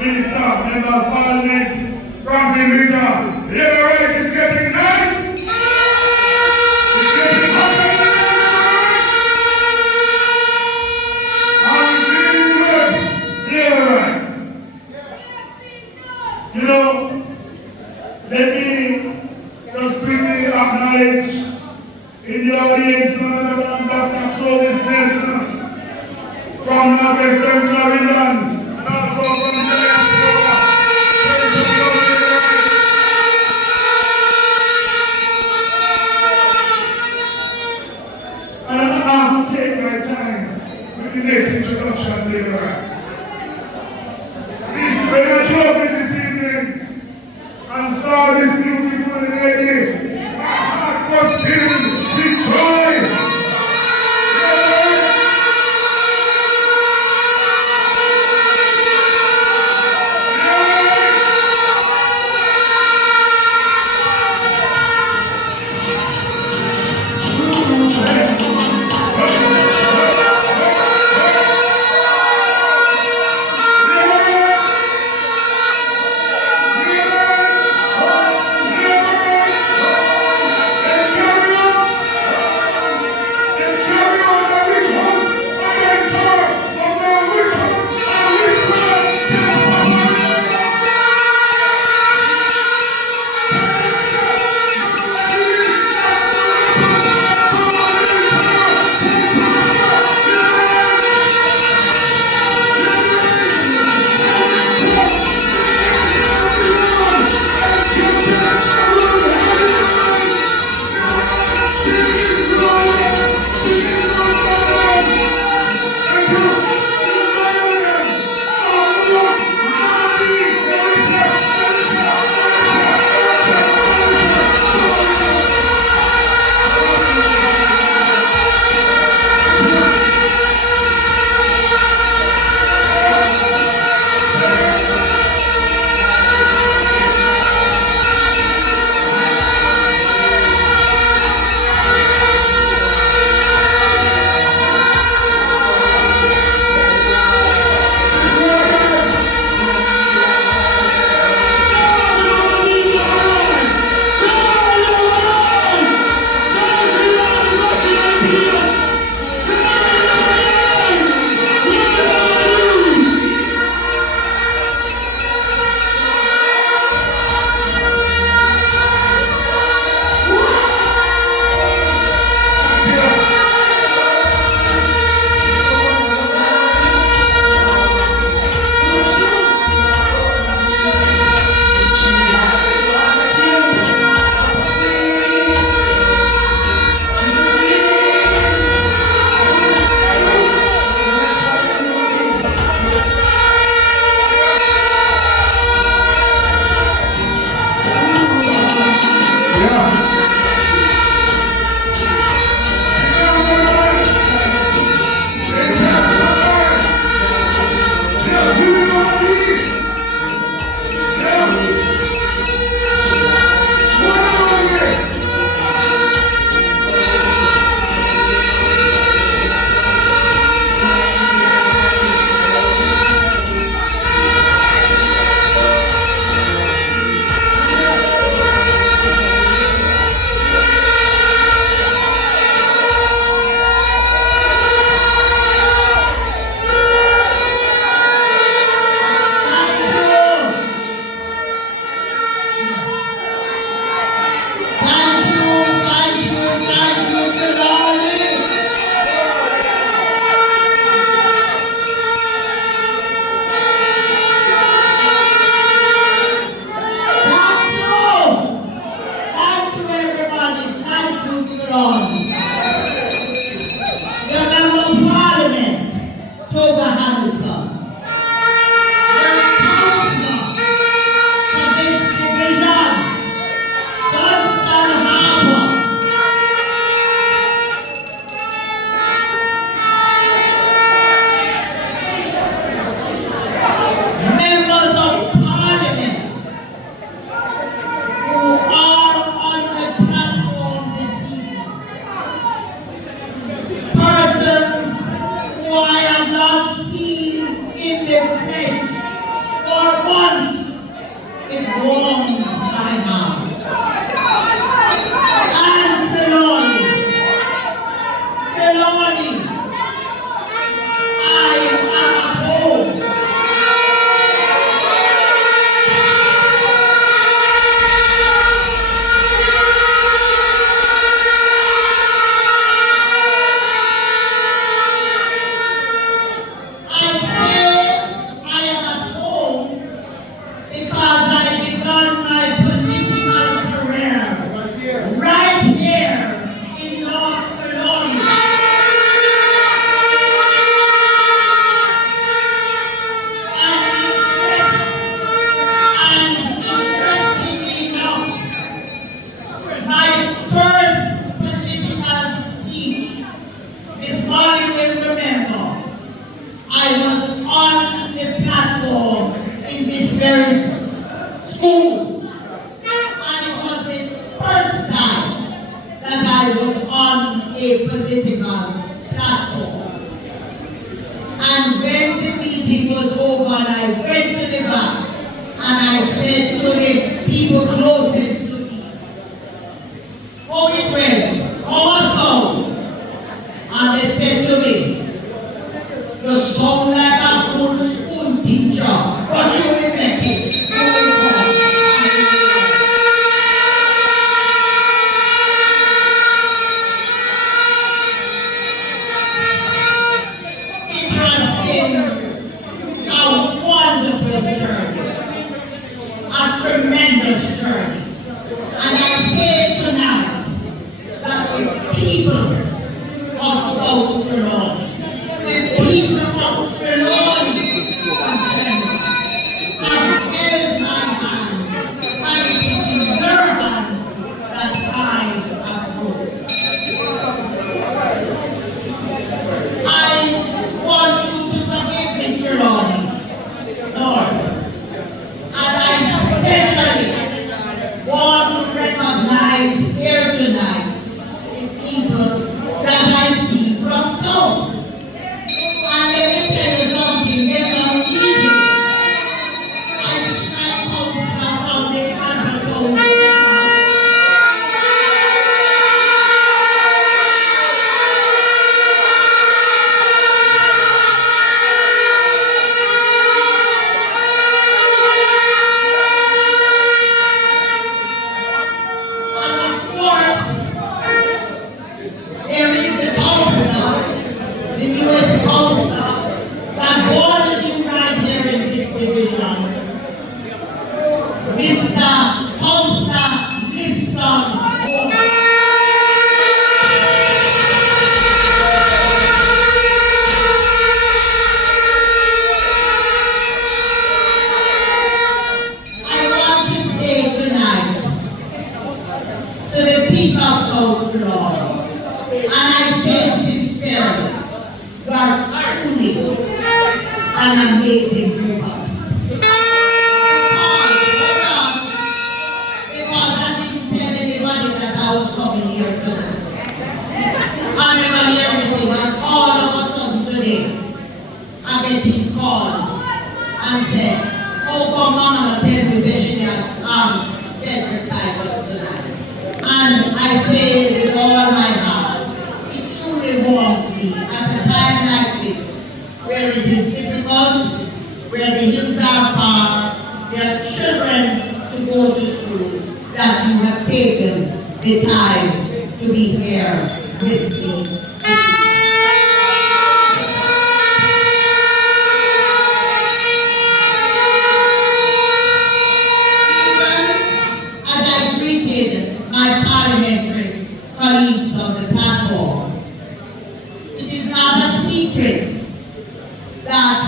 Minister, Member of Parliament, Franklin Richard. The yellow race is getting nice. It's getting hotter than ever. And it's feeling good. The yellow race. You know, let me just quickly acknowledge in the audience none other than Dr. Clovis Nelson from Northwest Central England and also from JLP. And I'm going to take my time with the next introduction later on. When I drove in this evening and saw this beautiful lady, my heart was filled with joy. warms my heart. And Trelawny, I am at home. And when the meeting was over, I went to the back and I said to the people closest to me, "How it went? How was sound?" And they said to me, "You sound like a good school teacher, but you will make it." Tremendous journey. And I say tonight that the people of South Trelawny, the people of Trelawny have held my hand, and it is in their hands that I have grown. I want you to forgive me, Trelawny, Lord. And I especially want to recognize here tonight the people that I see from South. And let me tell you something, they're not easy. I just like how they control. An amazing group. Because I didn't tell anybody that I was coming here tonight. I never hear anything, and all of a sudden today, I get in call and said, "Oh, come on, I'll tell you that she has said retirement tonight." And I say with all my heart, it truly warms me at a time like this, where it is difficult, where the hills are far, there are children to go to school, that you have taken the time to be here with me. As I greeted my parliamentary colleagues on the platform, it is not a secret that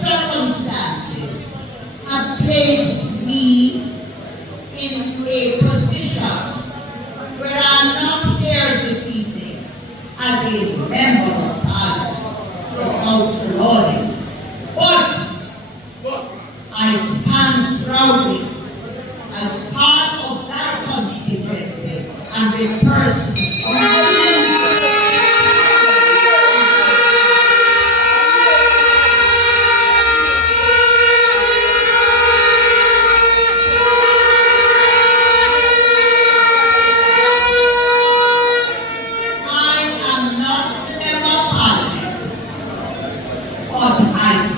circumstances have placed me in a position where I'm not here this evening as a member of Parliament for South Trelawny, but I stand proudly as part of that constituency and a person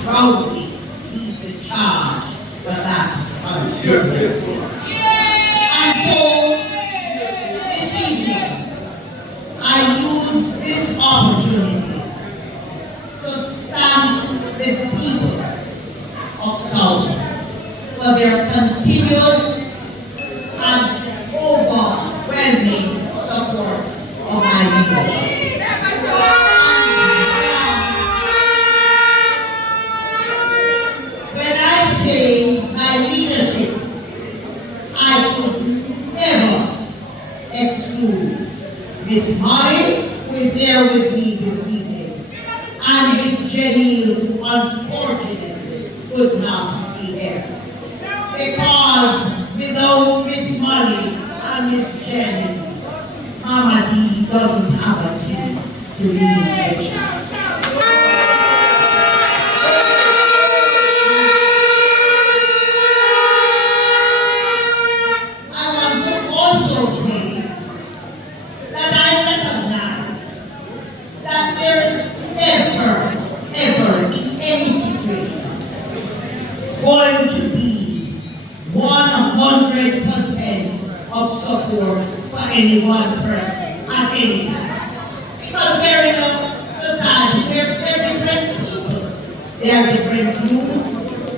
proudly lead the charge for that constituency. And so, this evening, I use this opportunity to thank the people of South for their continued and overwhelming support of my leadership. When I say my leadership, I could never exclude Miss Molly, who is there with me this evening, and Miss Jenny, who unfortunately could not be there. Because without Miss Molly and Miss Jenny, Mama D doesn't have a team to lead the church. I want to also say that I recognize that there is never in any situation going to be 100% of support for any one person at any time. Because we're in a society where they're different people. They're different views,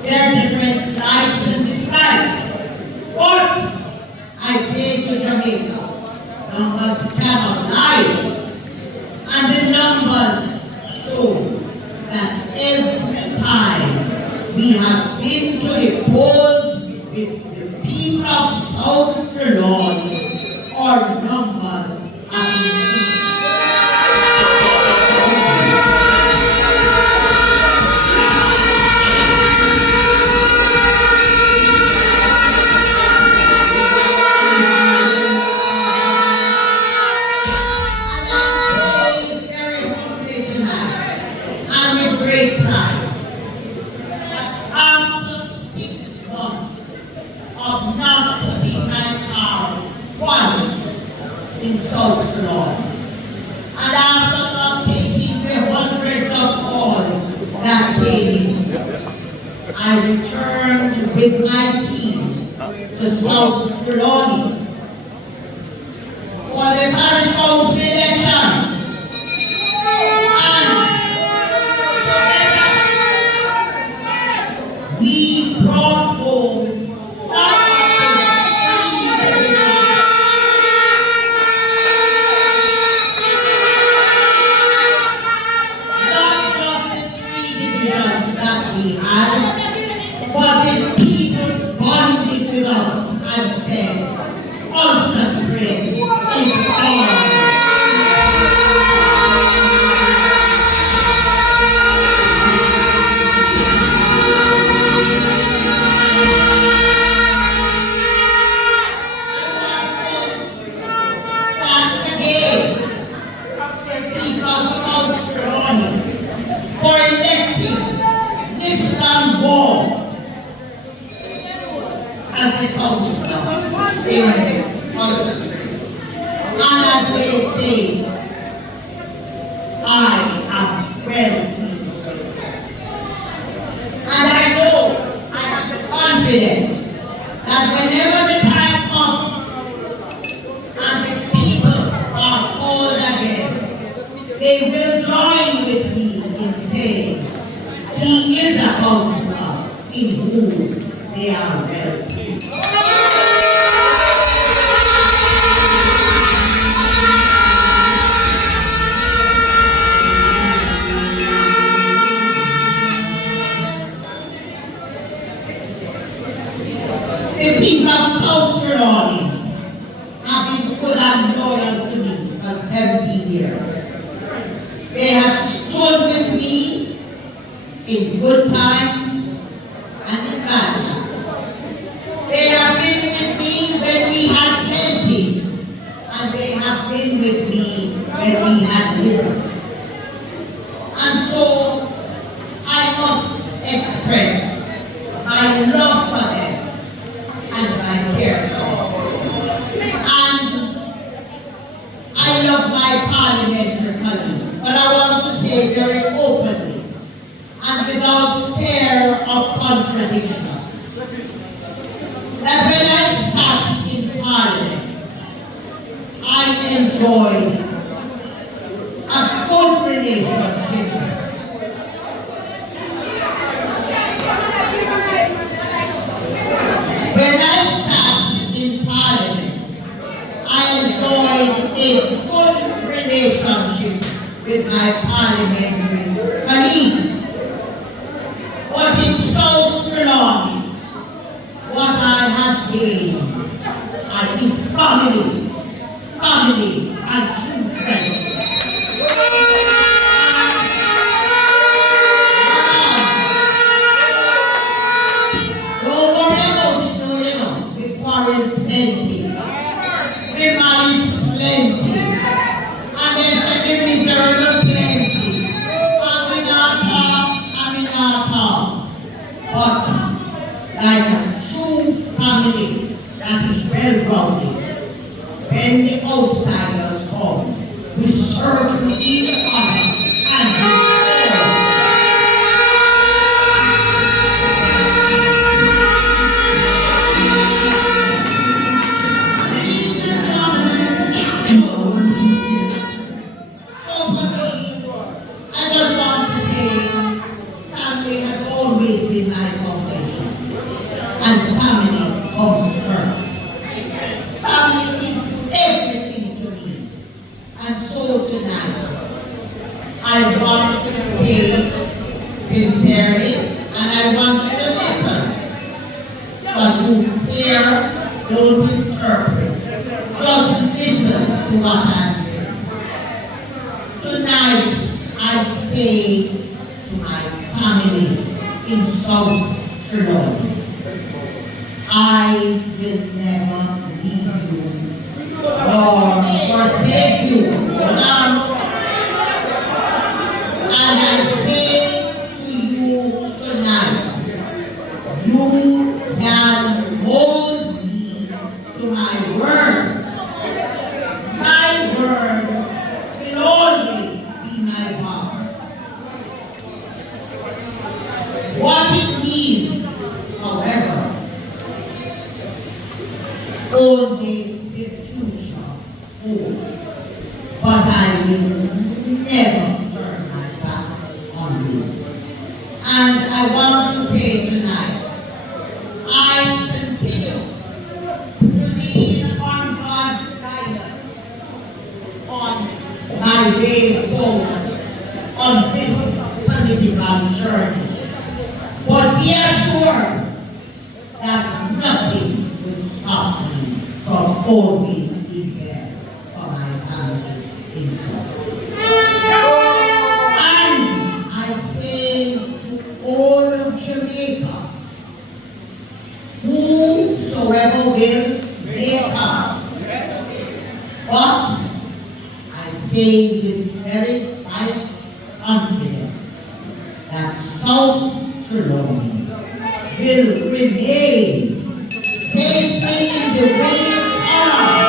they're different likes and dislikes. But I say to Jamaica, numbers cannot lie. And the numbers show that every time we have been to the polls with the people of South Trelawny, our numbers have increased. In South Trelawny. And after not taking the hundreds of calls that came, I returned with my team to South Trelawny for the parish council election. And we brought home but the people bonded with us and said, "Ulster bread is all." Thank again the people of South Trelawny for electing Lisbon Wall as a councillor. And as they say, I am well pleased with it. And I know, I have the confidence that whenever the time comes and the people are called again, they will join with me in saying, he is a councillor in whom they are well pleased. The people of South Trelawny have been good and loyal to me for 17 years. They have stood with me in good times and in bad times. They have been with me when we had plenty, and they have been with me when we had little. And so I must express my love for them and my care for them. And I love my parliamentary colleagues, but I want to say very openly and without contradiction. That when I sat in Parliament, I enjoyed a good relationship. When I sat in Parliament, I enjoyed a good relationship with my parliamentary colleagues. But in South Trelawny, what I have gained is family and true friends. Don't worry about it, though, you know. We quarrel plenty. We marry plenty. And then second miserable plenty. And we not talk. But like a true family that is well-rounded, when the outsiders come, we serve each other and we I just want to say, family has always been my foundation, and family comes first. Family is everything to me, and so tonight, I want to say sincerely, and I want you to listen, but you hear, don't interpret, just listen to what I'm saying. Tonight, I say to my family in South Trelawny, I will never leave you nor forsake you. And I say to you tonight, you can hold me to my word. My word will always be my bond. What it means, however, only the future holds. But I will never turn my back on you. And I want to say tonight, I continue to lean on God's guidance on my way forward on this political journey. But be assured that nothing will stop me from always being there for my family in God. And I say to all of Jamaica, whosoever will may come. But I say with very high confidence that South Trelawny will remain faithful in the winning arm.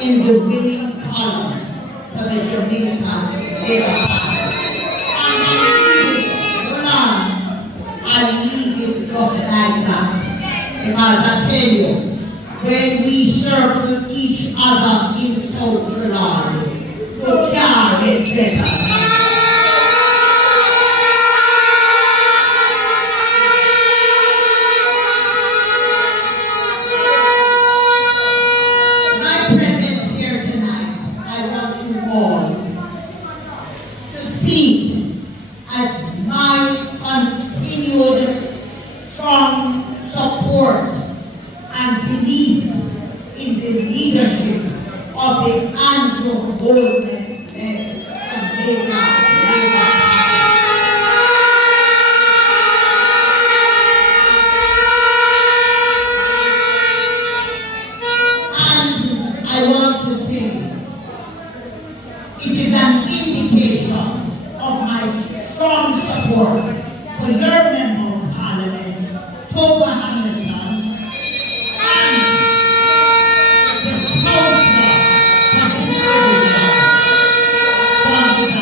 In the winning column for the Jamaican Labour Party. I leave it just like that. Because I tell you, when we circle each other in South Trelawny, the car is better. See as my continued strong support and belief in the leadership of the Andrew Goldman-led Jamaica Labour Party. And I want to say, It is an indication of my strong support for your Member of Parliament, Toba Hamilton, and the Council for the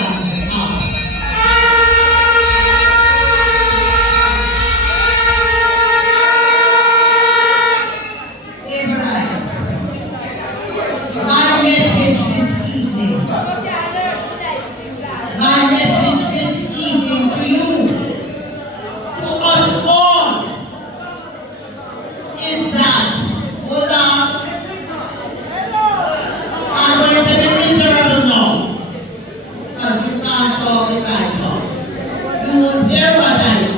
my message this evening to you, to us all, is that, hold on, I'm going to be miserable now, because you can't talk if I talk. You won't hear what I say,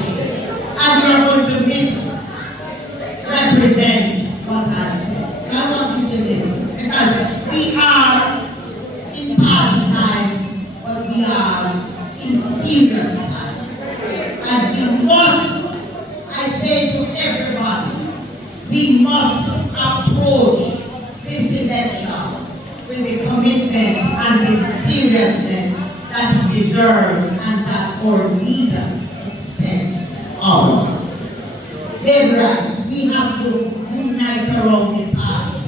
and you're going to misrepresent what I say. So I want you to listen, because we are in party time, but we are in serious time. And we must, I say to everybody, we must approach this election with the commitment and the seriousness that it deserves and that our leaders expect of us. Therefore, we have to unite around the party,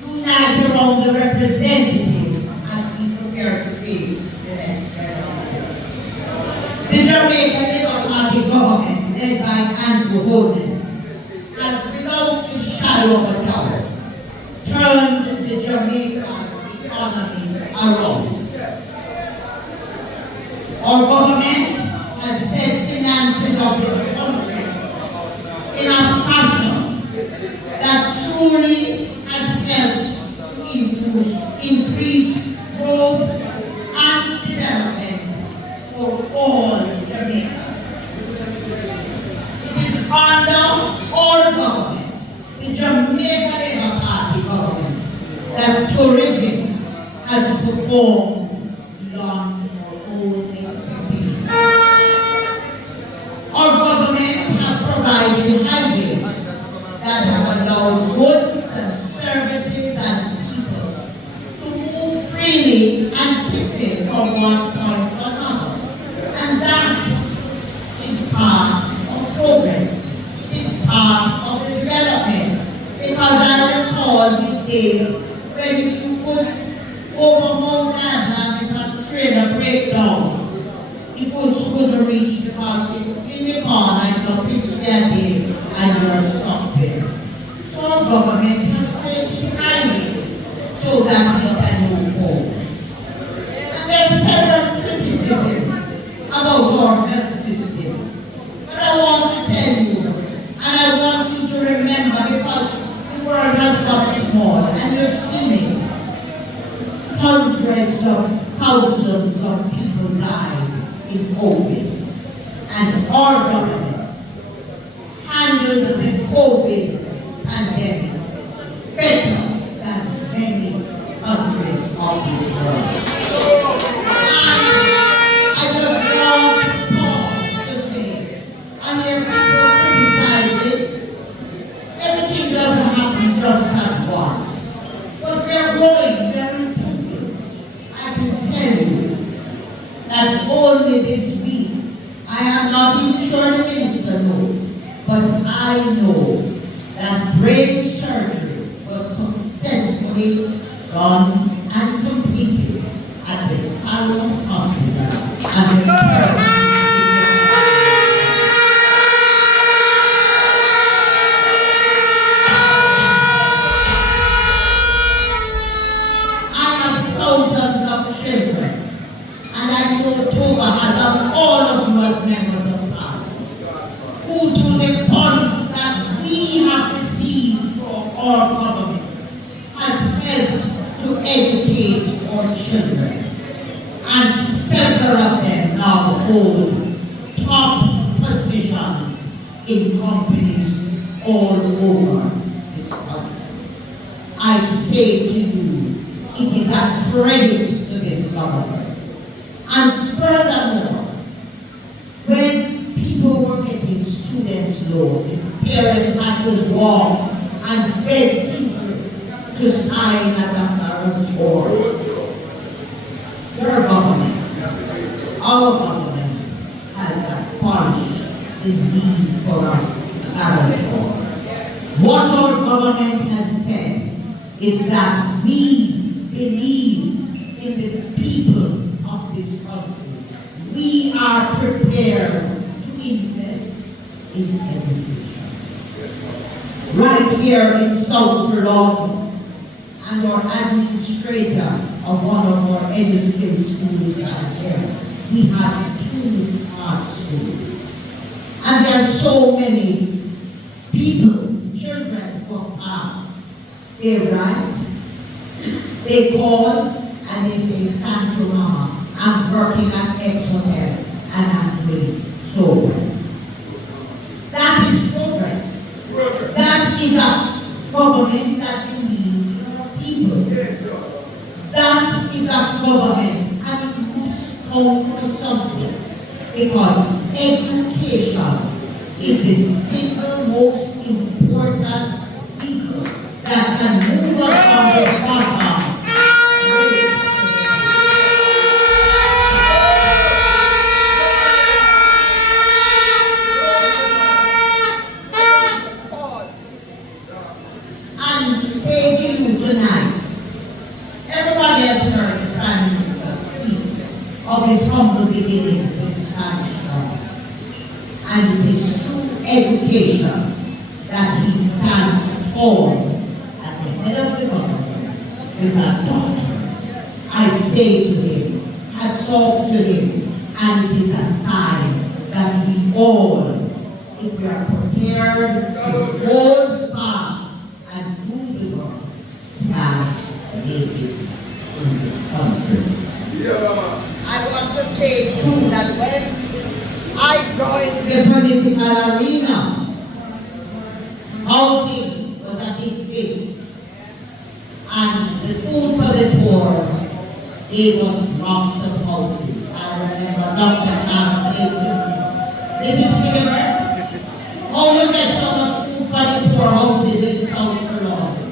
unite around the representatives as we prepare to face the next election. The Jamaica Labour Party government, led by Andrew Holden, has without a shadow of a doubt turned the Jamaican economy around. Our government has set finances of this country in a fashion that truly has helped to increase growth and development for all Jamaicans. It is under our government, the Jamaica Labour Party government, that tourism has performed beyond our own expectations. Our government has provided highways that have allowed goods and services and people to move freely and quickly from one point to another. And that is part of progress. It is part of the development. Because I recall these days when you could over Mount Anna and a trailer breakdown. The goods couldn't reach because it was in the corner and you're fixed there and you're stuck there. So our government has created highways so that we can move forward. And there are several criticisms about our health system. But I want to tell you, and I want you to remember, because the world has got small and you've seen it. Hundreds of thousands of people died in COVID, and our government handled the COVID pandemic better than many countries of the world. I just want to pause to say, I hear people criticize it. Everything doesn't happen just at once, but they're growing very quickly. I can tell you that only this week, I am not even sure the minister knows, but I know that brain surgery was successfully done and completed at the Dalrymple Hospital and the I have thousands of children. And I know Toba has done all of you as members of Parliament, who through the funds that we have received from our government has helped to educate our children. And several of them now hold top positions in companies all over this country. I say to you, it is a credit to this government. And furthermore, when people were getting students' loans, parents had to walk and beg people to sign a doctor's order. What our government has said is that we believe in the people of this country. We are prepared to invest in education. Right here in South Trelawny, and our administrator of one of our education schools out here, we have 2 art schools. And there are so many people, children who have passed. They write, they call, and they say, thank you, Mama. I'm working at X Hotel, and I'm doing so well. That is progress. That is a government that believes in our people. That is a government, and it must count for something. Because education is the single most important vehicle that can move us from the bottom. And say to you tonight, everybody has heard the Prime Minister speak of his humble beginnings in Spanish law. And it is through education that he stands tall at the head of the government with a doctor. I say to him, hats off to him, and it is a sign that we all, if we are prepared to hold fast and do the work, can make it in this country. I want to say too that when I joined the political arena, housing was a big thing. And the food for the poor, it was lots of houses. I remember Dr. Khan saying to me, this is Philibert, how you get so much food for the poor houses in South Trelawny?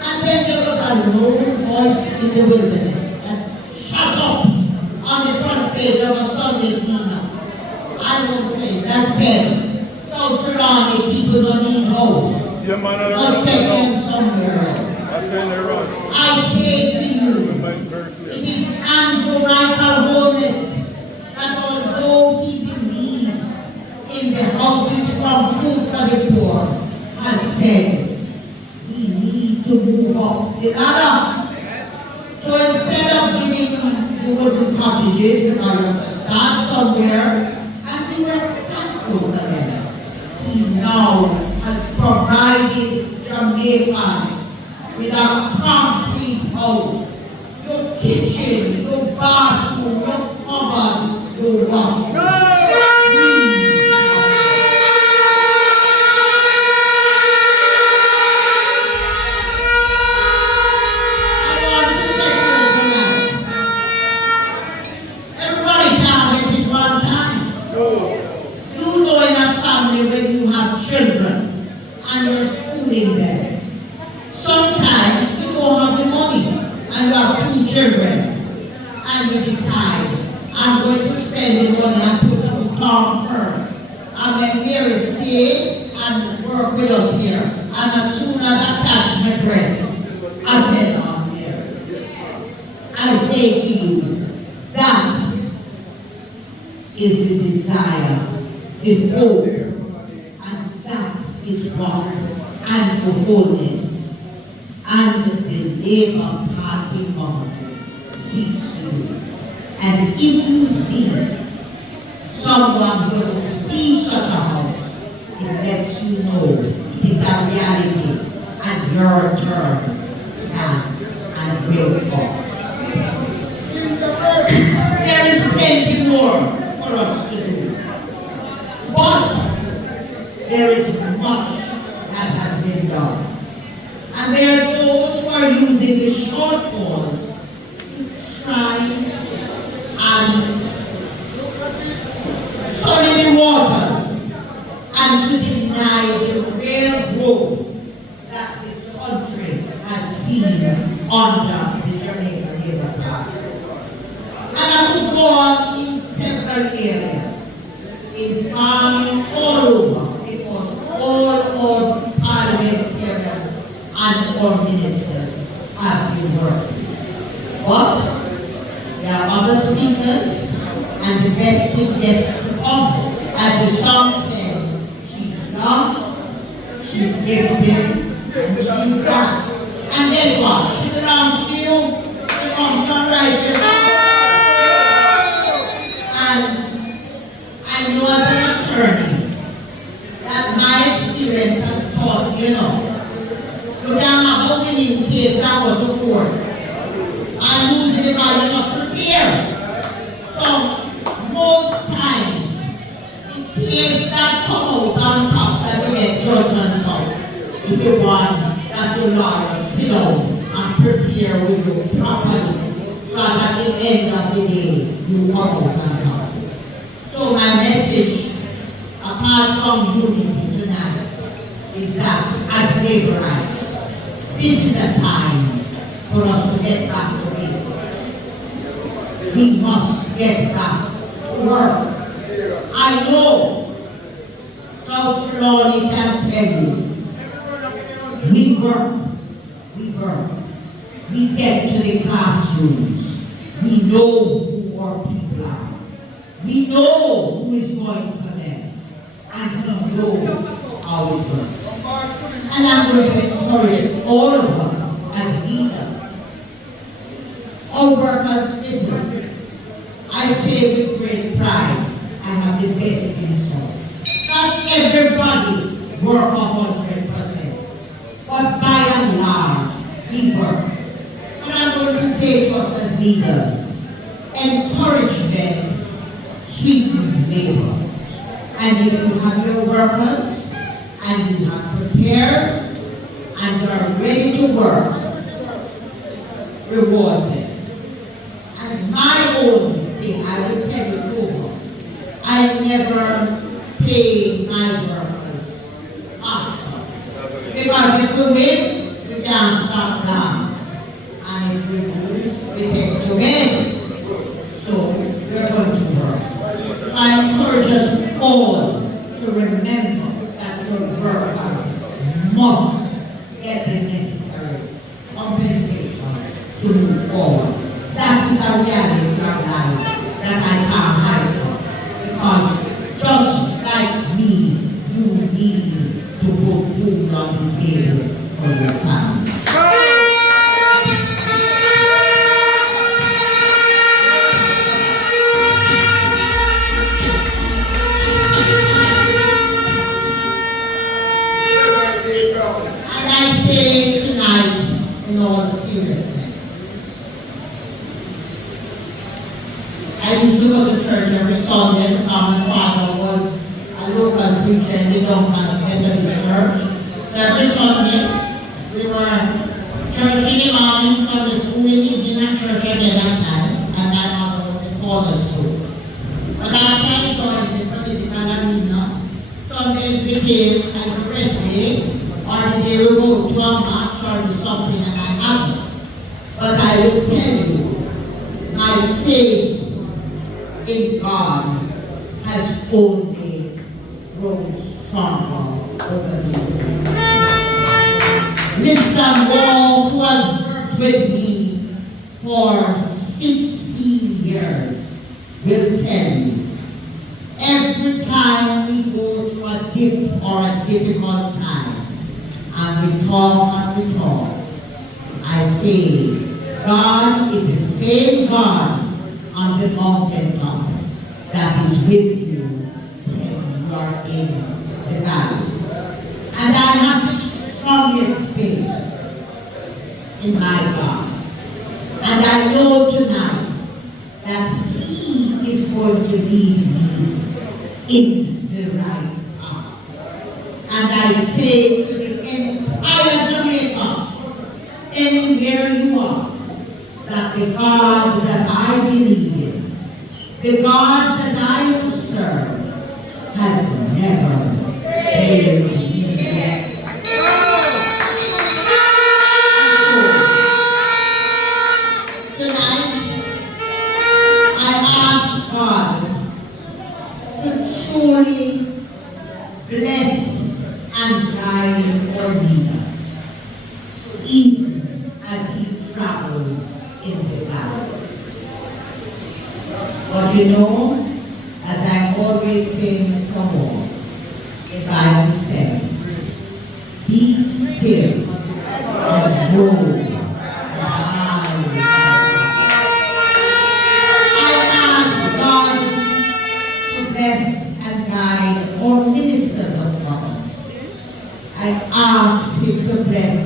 And then there was a low voice in the wilderness that shut up on the front page of a Sunday email. I will say, that said, South Trelawny people don't need hope. Must take them somewhere else. I say to you, it is anti-radical wholeness that although he believes in the houses from food for the poor, has said we need to move up the ladder. So instead of giving you wooden cottages, because you have to start somewhere, and we were thankful for them. He now has provided Jamaicans with a concrete house, your kitchen, your bathroom, your cupboard, your washroom. I want to say tonight, everybody can't get it one time. You know in a family when you have children and you're schooling them. Sometimes you don't have the money and you have 2 children and you decide, I'm going to spend the money and put some farm first. And then Mary stay and work with us here. And as soon as I catch my breath, I said, oh, Mary. I say to you, that is the desire, the hope, and that is what, and the wholeness. And the Labour Party government seeks you. And if you see someone who doesn't see such a house, it lets you know it is a reality and your turn can and will come. There is plenty more for us to do. But there is much that has been done. And there are those who are using the shortfall to try and sully the waters and to deny the real growth that this country has seen under the Jamaican There are other speakers, and the best is yet to come. As the song said, she's young, she's gifted, and she's black. And guess what? She belongs to you. She comes from right there. And I know as an attorney that my experience has taught, you can't have a winning case and go to court and lose the value of prepare. So most times, the case that come out on top that you get judgment for is the one that the lawyer sit down and prepare with you properly, so that at the end of the day, you come out on top. So my message, apart from unity tonight, is that as labor rights, this is a time for us to get back to basics. We must get back to work. I know South Trelawny can tell you, we work. We get to the classrooms. We know who our people are. We know who is going for them. And we know how it works. And I'm going to encourage all of us as leaders. Our workers, listen. I say with great pride, I have the best in store. Not everybody work 100%. But by and large, we work. And I'm going to say to us as leaders, encourage them, sweeten labor. And if you have your workers, and you have prepared, and you are ready to work, reward them. And my own thing, I will tell you over, I never pay my workers after. Because if you win, you can't stop dance. And if you lose, we take to win. So we're going to work. I encourage us all to remember that your workers must get the necessary compensation to move forward. That is a reality in our lives that I can't hide from. Because just like me, you need to put food on the table for your family. And I say tonight, in all seriousness, I used to go to church every Sunday because my father was a local preacher in the Dalrymple Methodist Church. So every Sunday, we were church in the morning, Sunday school, we lived in a church again that time, and my mother was in Father's school. But after I joined the political arena, Sundays became an rest day, or the day we go to a match or do something and I haven't. But I will tell you, my faith in God has only grown stronger over the years. Mr. Moore, who has worked with me for 16 years, will tell you, every time we go through a dip or a difficult time, and we talk, I say, God is the same God on the mountaintop that is with you when you are in the valley. And I have the strongest faith in my God. And I know tonight that He is going to lead me in the right path. And I say to the entire Jamaica, anywhere you are, that the God that I believe in, the God that I serve, has never failed me yet. Tonight, I ask God to truly bless and guide our leader, even as he travels in the valley. But you know, as I'm always saying to more, the Bible says, be still and know that I ask God to bless and guide all ministers of God. I ask him to bless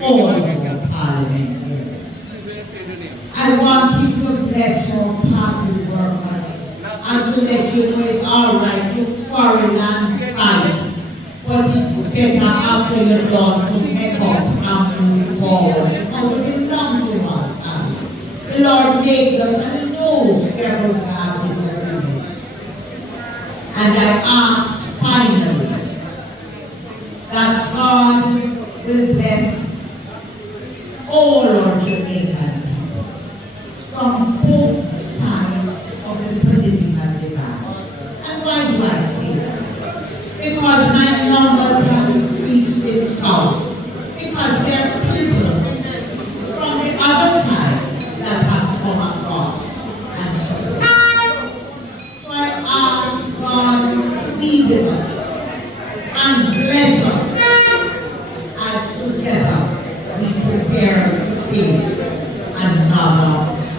all our parliamentarians. I want him to bless our party workers and to let you know it's all right to quarrel and fight, but it's better after you're done to make up and move forward. Because we belong to us. The Lord made us and he knows where we're going to have his agreement. And I ask finally that God will bless all our Jamaicans from both sides of the political divide. And why do I say that? Because my numbers have increased in South. Because there are people from the other side that have come across and so. So I ask God to be with us and bless us as together we prepare to face another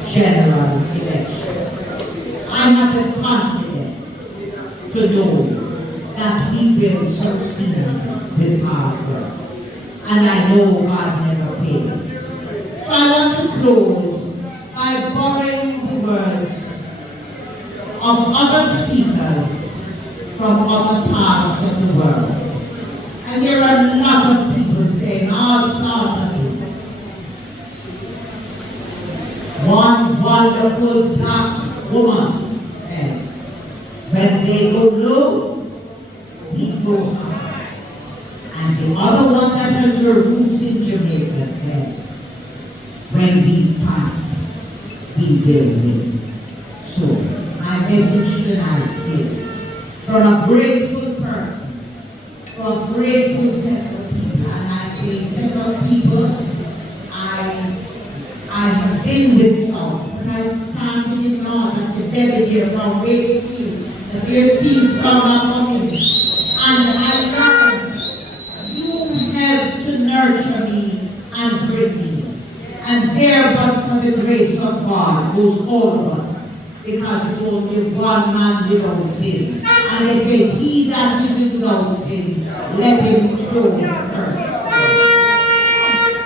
general election. I have the confidence to know that we will succeed with hard work. And I know God never fails. So I want to close by borrowing the words of other speakers from other parts of the world. And there are a lot of people saying all sorts of things. One wonderful black woman said, when they go low, we go high. And the other one that has her roots in Jamaica said, when we fight, we will win. So, my message tonight is, from a grateful person, from a grateful set of people, and I say set of people, I have been with some, but I started in North as the delegate from Wakefield, the Fairfield from my community, and I learned you helped to nurture me and bring me, and there but for the grace of God goes all of us. Because it's only one man without sin. And they say, he that is without sin, let him throw first.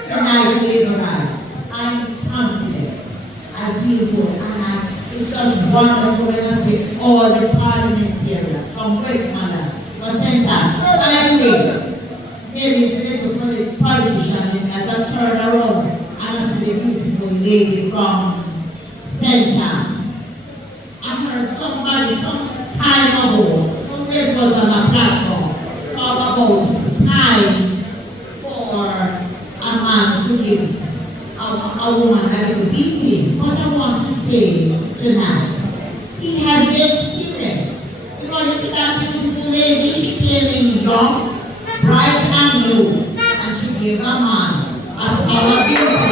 Tonight, Philibert, I'm confident. I feel good. And it's just wonderful when I see all the parliamentarians from Westmoreland, for St. By the way, there is a little politician as I turn around and I see the beautiful lady from St. I heard somebody some time ago, somewhere it was on a platform, talk about it's time for a man to give a woman a little beating. What I want to say tonight, he has experience. Because you see that beautiful lady, she came in young, bright and blue, and she gave a man a power beautiful.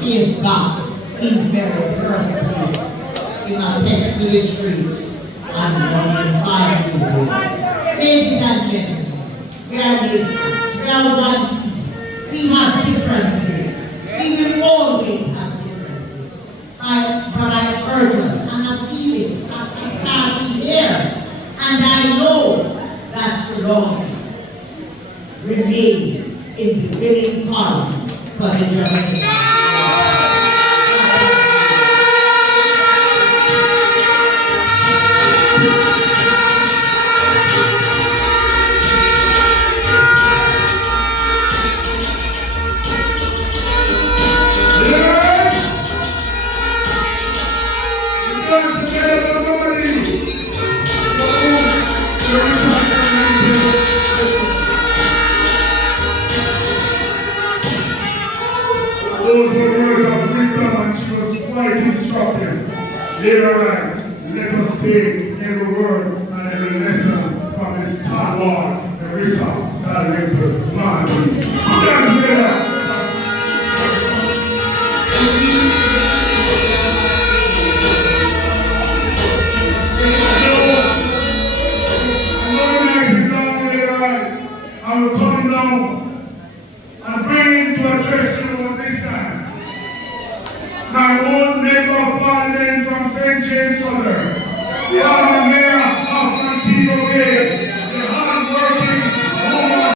Face back in very first place in a technical street and running fire people. Ladies and gentlemen, we are neighbors, we are one people. We have differences. We will always have differences. But I urge us, and I feel it, I start here, and I know that the Lord remains in the willing parliament for the Jamaican. Those were words of wisdom, and she was quite instructive. Later on, let us take every word and every lesson from this star Lord, Marisa, Dalrymple, Marisa. Stand together. I will come down and bring to address you at this time my own member of parliament from St. James Southern.